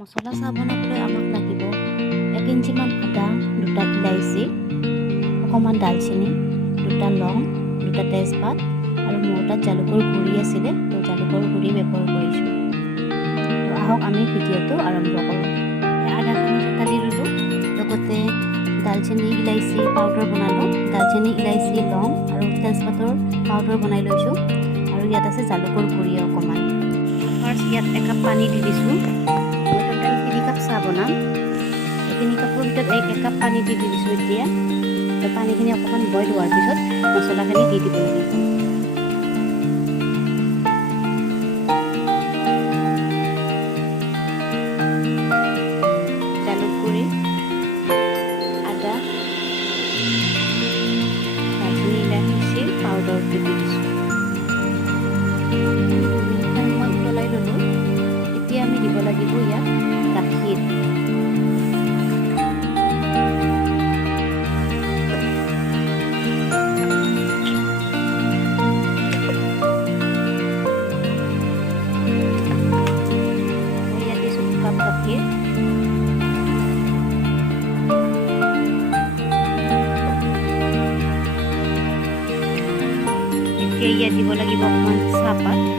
মছলা চাহ বনাবলৈ আমাক লাগিব 1 ইঞ্চিমান আদা, 2টা ইলাইচি, অকণমান দালচেনি, 2টা লং, 2টা তেজপাত আৰু মোৰ তাত জালুকৰ গুড়ি আছিলে, তো জালুকৰ গুড়ি ব্যৱহাৰ কৰিছোঁ। তো আহক আমি ভিডিঅ'টো আৰম্ভ কৰোঁ। আদাখিনি থেতালি ল'লোঁ, লগতে দালচেনি ইলাইচি পাউডাৰ বনালোঁ। দালচেনি ইলাইচি লং আৰু তেজপাতৰ পাউডাৰ বনাই লৈছোঁ, আৰু ইয়াত আছে জালুকৰ গুড়ি অকণমান। ফাৰ্ষ্ট ইয়াত 1 কাপ পানী দি দিছোঁ। মই টোটেল 3 কাপ চাহ বনাম। 3 কাপৰ ভিতৰত 1 কাপ পানী দি দিছোঁ এতিয়া। তো পানীখিনি অকণমান বইল হোৱাৰ পিছত মছলাখিনি দি দিব লাগিব। জালুক গুড়ি, আদা, দালচেনি ইলাইচিৰ পাউডাৰটো দি দিছোঁ। মই উতলাই ল'লোঁ। এতিয়া আমি দিব লাগিব ইয়াত গাখীৰ। ইয়াত দিছোঁ 2 কাপ গাখীৰ। এতিয়া ইয়াত দিব লাগিব অকণমান চাহপাত।